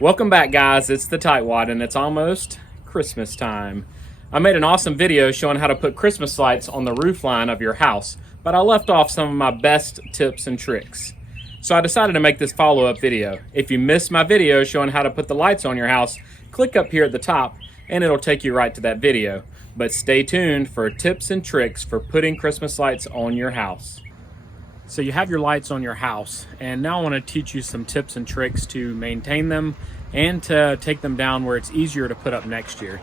Welcome back, guys. It's the TightWad and it's almost Christmas time. I made an awesome video showing how to put Christmas lights on the roof line of your house, but I left off some of my best tips and tricks. So I decided to make this follow-up video. If you missed my video showing how to put the lights on your house, click up here at the top and it'll take you right to that video. But stay tuned for tips and tricks for putting Christmas lights on your house. So you have your lights on your house, and now I want to teach you some tips and tricks to maintain them and to take them down where it's easier to put up next year.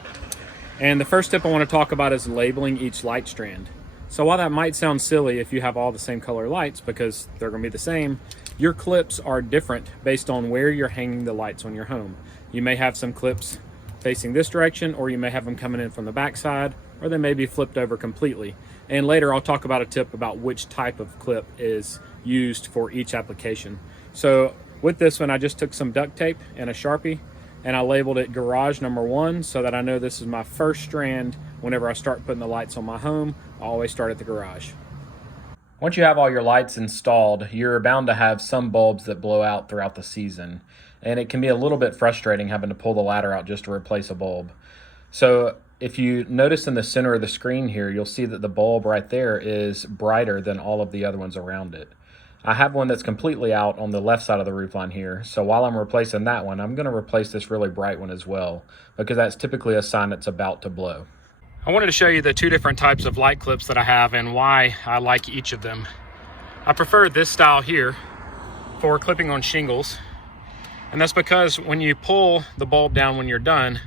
And the first tip I want to talk about is labeling each light strand. So while that might sound silly if you have all the same color lights because they're going to be the same, your clips are different based on where you're hanging the lights on your home. You may have some clips facing this direction, or you may have them coming in from the back side, or they may be flipped over completely. And later I'll talk about a tip about which type of clip is used for each application. So with this one, I just took some duct tape and a Sharpie and I labeled it garage number 1 so that I know this is my first strand. Whenever I start putting the lights on my home, I always start at the garage. Once you have all your lights installed, you're bound to have some bulbs that blow out throughout the season. And it can be a little bit frustrating having to pull the ladder out just to replace a bulb. So if you notice in the center of the screen here, you'll see that the bulb right there is brighter than all of the other ones around it. I have one that's completely out on the left side of the roof line here. So while I'm replacing that one, I'm going to replace this really bright one as well, because that's typically a sign it's about to blow. I wanted to show you the two different types of light clips that I have and why I like each of them. I prefer this style here for clipping on shingles. And that's because when you pull the bulb down when you're done,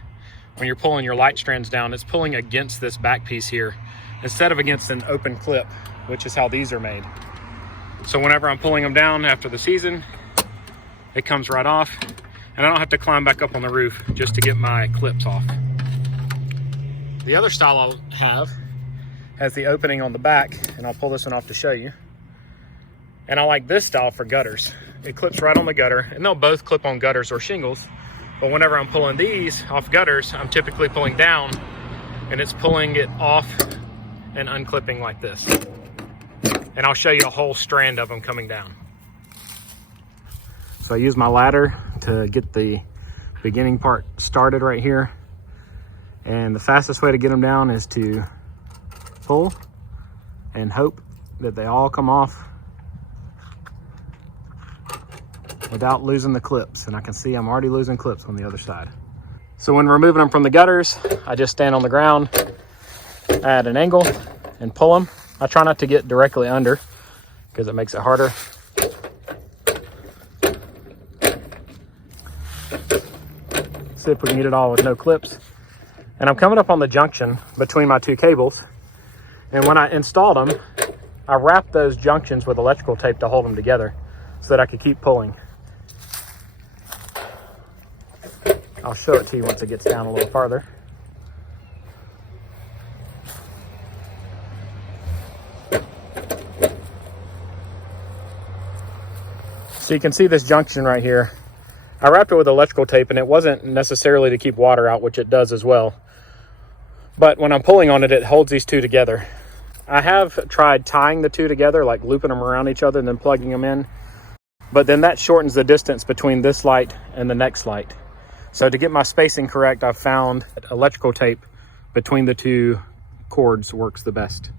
when you're pulling your light strands down, it's pulling against this back piece here instead of against an open clip, which is how these are made. So whenever I'm pulling them down after the season, it comes right off and I don't have to climb back up on the roof just to get my clips off. The other style I'll have has the opening on the back, and I'll pull this one off to show you. And I like this style for gutters. It clips right on the gutter, and they'll both clip on gutters or shingles. But whenever I'm pulling these off gutters, I'm typically pulling down and it's pulling it off and unclipping like this. And I'll show you a whole strand of them coming down. So I use my ladder to get the beginning part started right here. And the fastest way to get them down is to pull and hope that they all come off without losing the clips. And I can see I'm already losing clips on the other side. So when removing them from the gutters, I just stand on the ground at an angle and pull them. I try not to get directly under because it makes it harder. See if we can get it all with no clips. And I'm coming up on the junction between my two cables. And when I installed them, I wrapped those junctions with electrical tape to hold them together so that I could keep pulling. I'll show it to you once it gets down a little farther. So you can see this junction right here. I wrapped it with electrical tape, and it wasn't necessarily to keep water out, which it does as well. But when I'm pulling on it, it holds these two together. I have tried tying the two together, like looping them around each other and then plugging them in. But then that shortens the distance between this light and the next light. So to get my spacing correct, I've found that electrical tape between the two cords works the best.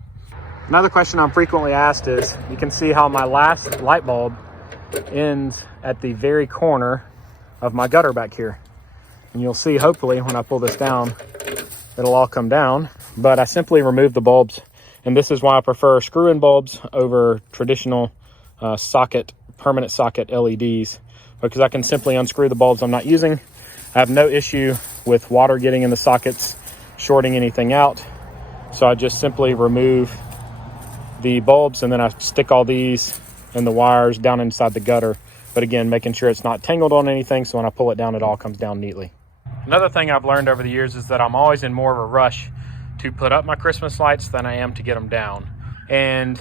Another question I'm frequently asked is, you can see how my last light bulb ends at the very corner of my gutter back here. And you'll see, hopefully, when I pull this down, it'll all come down. But I simply remove the bulbs. And this is why I prefer screw-in bulbs over traditional permanent socket LEDs, because I can simply unscrew the bulbs I'm not using. I have no issue with water getting in the sockets, shorting anything out. So I just simply remove the bulbs and then I stick all these and the wires down inside the gutter. But again, making sure it's not tangled on anything, so when I pull it down, it all comes down neatly. Another thing I've learned over the years is that I'm always in more of a rush to put up my Christmas lights than I am to get them down. And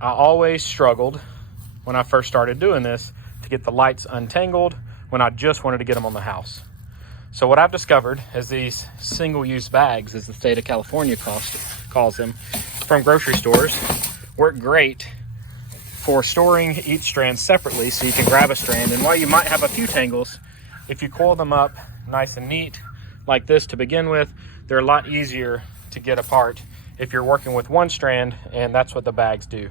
I always struggled when I first started doing this to get the lights untangled when I just wanted to get them on the house. So what I've discovered is these single-use bags, as the state of California calls them, from grocery stores, work great for storing each strand separately, so you can grab a strand, and while you might have a few tangles, If you coil them up nice and neat like this to begin with, they're a lot easier to get apart if you're working with one strand, and that's what the bags do.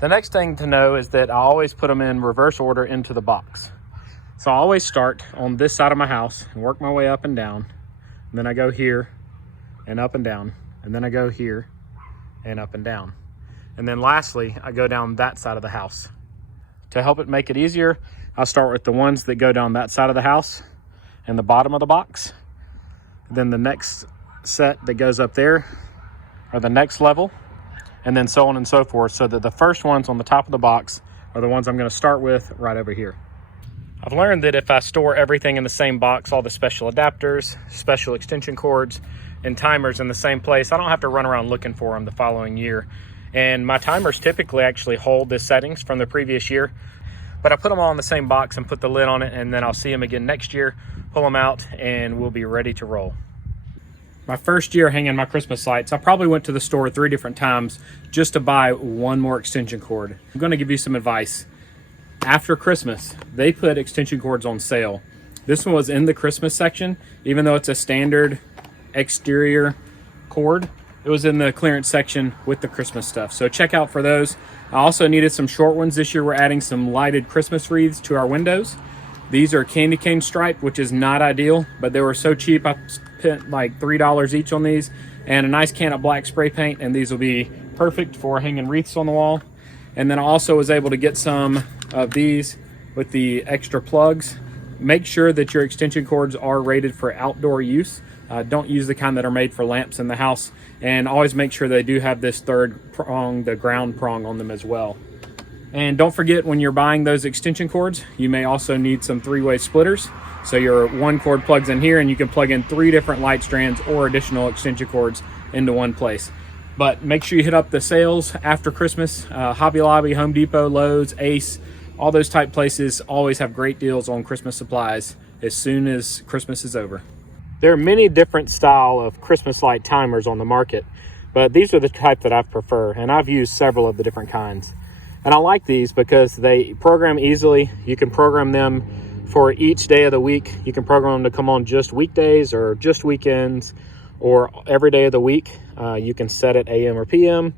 The next thing to know is that I always put them in reverse order into the box. So I always start on this side of my house and work my way up and down. And then I go here and up and down. And then I go here and up and down. And then lastly, I go down that side of the house. To help it make it easier, I'll start with the ones that go down that side of the house and the bottom of the box. Then the next set that goes up there are the next level, and then so on and so forth, so that the first ones on the top of the box are the ones I'm going to start with right over here. I've learned that if I store everything in the same box, all the special adapters, special extension cords, and timers in the same place, I don't have to run around looking for them the following year. And my timers typically actually hold the settings from the previous year, but I put them all in the same box and put the lid on it, and then I'll see them again next year, pull them out, and we'll be ready to roll. My first year hanging my Christmas lights, I probably went to the store 3 different times just to buy one more extension cord. I'm going to give you some advice. After Christmas, they put extension cords on sale. This one was in the Christmas section, even though it's a standard exterior cord. It was in the clearance section with the Christmas stuff. So check out for those. I also needed some short ones. This year we're adding some lighted Christmas wreaths to our windows. These are candy cane stripe, which is not ideal, but they were so cheap. I spent like $3 each on these, and a nice can of black spray paint, and these will be perfect for hanging wreaths on the wall. And then I also was able to get some of these with the extra plugs. Make sure that your extension cords are rated for outdoor use. Don't use the kind that are made for lamps in the house, and always make sure they do have this third prong, the ground prong, on them as well. And don't forget, when you're buying those extension cords, you may also need some 3-way splitters. So your one cord plugs in here, and you can plug in 3 different light strands or additional extension cords into one place. But make sure you hit up the sales after Christmas. Hobby Lobby, Home Depot, Lowe's, Ace, all those type places always have great deals on Christmas supplies as soon as Christmas is over. There are many different style of Christmas light timers on the market, but these are the type that I prefer, and I've used several of the different kinds. And I like these because they program easily. You can program them for each day of the week. You can program them to come on just weekdays or just weekends or every day of the week. You can set it AM or PM.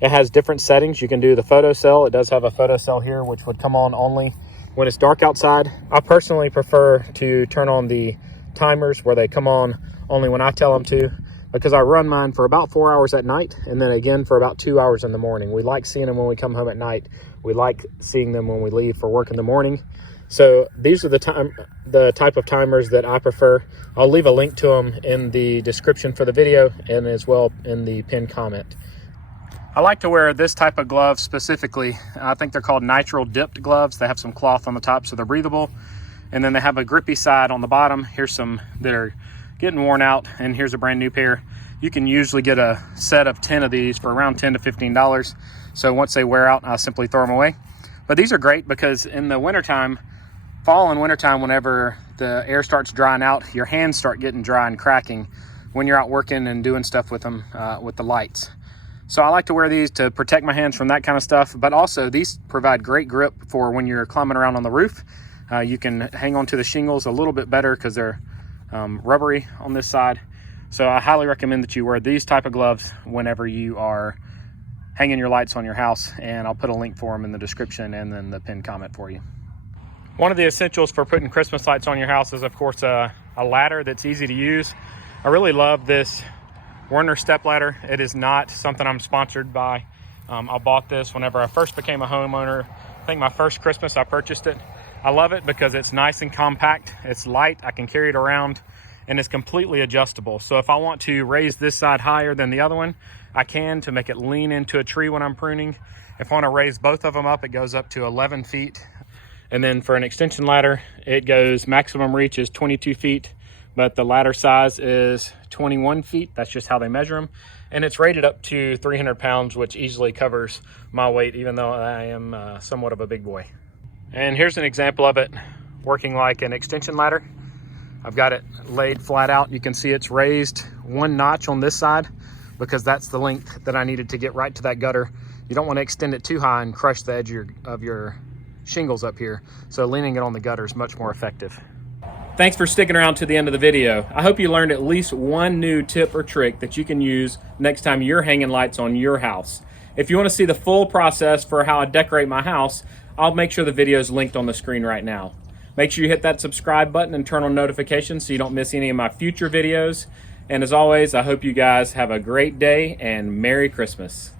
It has different settings. You can do the photo cell. It does have a photo cell here, which would come on only when it's dark outside. I personally prefer to turn on the timers where they come on only when I tell them to, because I run mine for about 4 hours at night, and then again for about 2 hours in the morning. We like seeing them when we come home at night. We like seeing them when we leave for work in the morning. So these are the type of timers that I prefer. I'll leave a link to them in the description for the video, and as well in the pinned comment. I like to wear this type of glove specifically. I think they're called nitrile dipped gloves. They have some cloth on the top so they're breathable, and then they have a grippy side on the bottom. Here's some that are getting worn out, and here's a brand new pair. You can usually get a set of 10 of these for around $10 to $15. So once they wear out, I'll simply throw them away. But these are great because in the wintertime, fall and wintertime, whenever the air starts drying out, your hands start getting dry and cracking when you're out working and doing stuff with them, with the lights. So I like to wear these to protect my hands from that kind of stuff, but also these provide great grip for when you're climbing around on the roof. You can hang on to the shingles a little bit better because they're rubbery on this side. So I highly recommend that you wear these type of gloves whenever you are hanging your lights on your house, and I'll put a link for them in the description and then the pinned comment for you. One of the essentials for putting Christmas lights on your house is, of course, a ladder that's easy to use. I really love this Werner step ladder. It is not something I'm sponsored by. I bought this whenever I first became a homeowner. I think my first Christmas I purchased it. I love it because it's nice and compact. It's light. I can carry it around, and it's completely adjustable. So if I want to raise this side higher than the other one, I can, to make it lean into a tree when I'm pruning. If I want to raise both of them up, it goes up to 11 feet. And then for an extension ladder, it goes, maximum reach is 22 feet, but the ladder size is 21 feet. That's just how they measure them. And it's rated up to 300 pounds, which easily covers my weight, even though I am somewhat of a big boy. And here's an example of it working like an extension ladder. I've got it laid flat out. You can see it's raised one notch on this side because that's the length that I needed to get right to that gutter. You don't want to extend it too high and crush the edge of your shingles up here. So leaning it on the gutter is much more effective. Thanks for sticking around to the end of the video. I hope you learned at least one new tip or trick that you can use next time you're hanging lights on your house. If you want to see the full process for how I decorate my house, I'll make sure the video is linked on the screen right now. Make sure you hit that subscribe button and turn on notifications so you don't miss any of my future videos. And as always, I hope you guys have a great day and Merry Christmas.